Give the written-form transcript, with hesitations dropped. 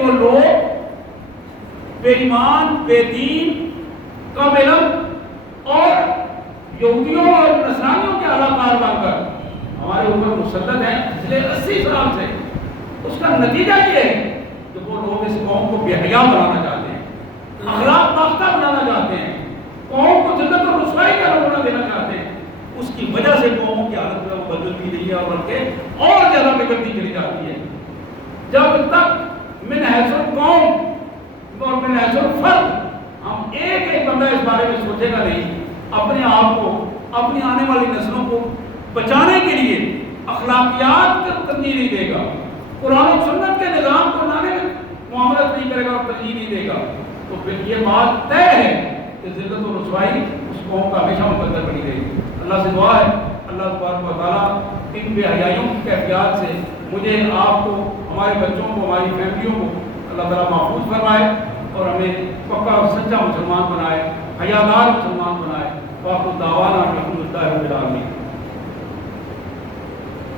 جو لوگ بے ایمان، بے دین، کم علم اور یہودیوں اور نصرانیوں کے علاقار بن کر ہمارے اوپر مسلط ہیں پچھلے 80 سال سے، اس کا نتیجہ یہ ہے کہ وہ لوگ اس قوم کو بے حیا بنانا چاہتے ہیں، اخلاق باختہ بنانا چاہتے ہیں، قوم کو ذلت اور رسوائی کا نمونہ دینا چاہتے ہیں۔ اس کی وجہ سے قوموں کی حالت میں وہ بدلتی نہیں ہے اور بلکہ اور زیادہ بگڑتی چلی جاتی ہے۔ جب تک من حیث القوم اور من حیث الفرد ہم ایک بندہ اس بارے میں سوچے گا نہیں، اپنے آپ کو، اپنی آنے والی نسلوں کو بچانے کے لیے اخلاقیات کو ترجیح نہیں دے گا، قرآن و سنت کے نظام کو لانے میں معاملت نہیں کرے گا اور ترجیح نہیں دے گا، تو پھر یہ بات طے ہے کہ ذلت و رسوائی اس قوم کا ہمیشہ مقدر بنی رہے گی۔ اللہ سے دعا ہے اللہ تبارک و تعالیٰ ان بے حیائیوں کی کیفیات سے مجھے، آپ کو، ہمارے بچوں کو، ہماری فیملیوں کو اللہ تعالیٰ محفوظ فرمائے اور ہمیں پکا اور سچا مسلمان بنائے، حیادار مسلمان بنائے۔ واقع دعوانا الحمد للہ۔